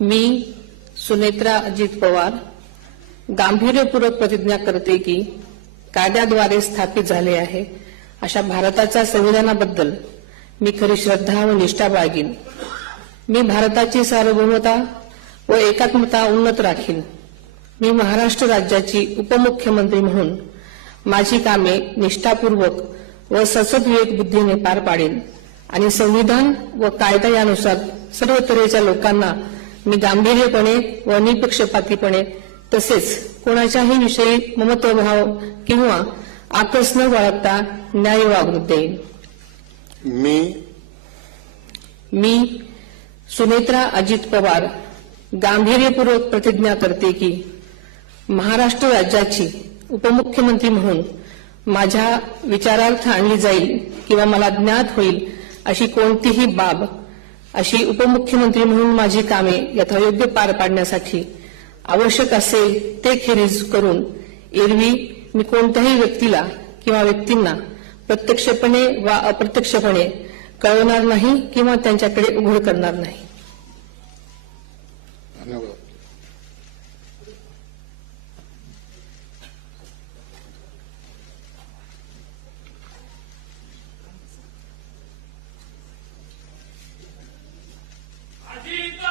मी सुनेत्रा अजित पवार गांभीर्यपूर्वक प्रतिज्ञा करते की कायद्याद्वारे स्थापित झाले आहे अशा भारताच्या संविधानाबद्दल मी खरी श्रद्धा व निष्ठा बाळगीन। मी भारताची सार्वभौमता व एकात्मता उन्नत राखीन। मी महाराष्ट्र राज्याची उपमुख्यमंत्री म्हणून माझी कामे निष्ठापूर्वक व ससद्विवेक बुद्धीने पार पाडेन आणि संविधान व कायदा यानुसार सर्व तऱ्हेच्या लोकांना मी गांभीर्यपणे व निपक्षपातीपणे तसेच कोणाच्याही विषयी ममत्वभाव किंवा आकस न बाळगता न्याय वागणूक देईन। मी सुनेत्रा अजित पवार गांभीर्यपूर्वक प्रतिज्ञा करते की महाराष्ट्र राज्याची उपमुख्यमंत्री म्हणून माझ्या विचारार्थ आणली जाईल किंवा मला ज्ञात होईल अशी कोणतीही बाब अशी उपमुख्यमंत्री म्हणून माझी कामे यथायोग्य पार पाडण्यासाठी आवश्यक असेल ते खेरीज करून एरवी मी कोणत्याही व्यक्तीला किंवा व्यक्तींना प्रत्यक्षपणे वा अप्रत्यक्षपणे कळवणार नाही किंवा त्यांच्याकडे उघड करणार नाही। धन्यवाद। अजित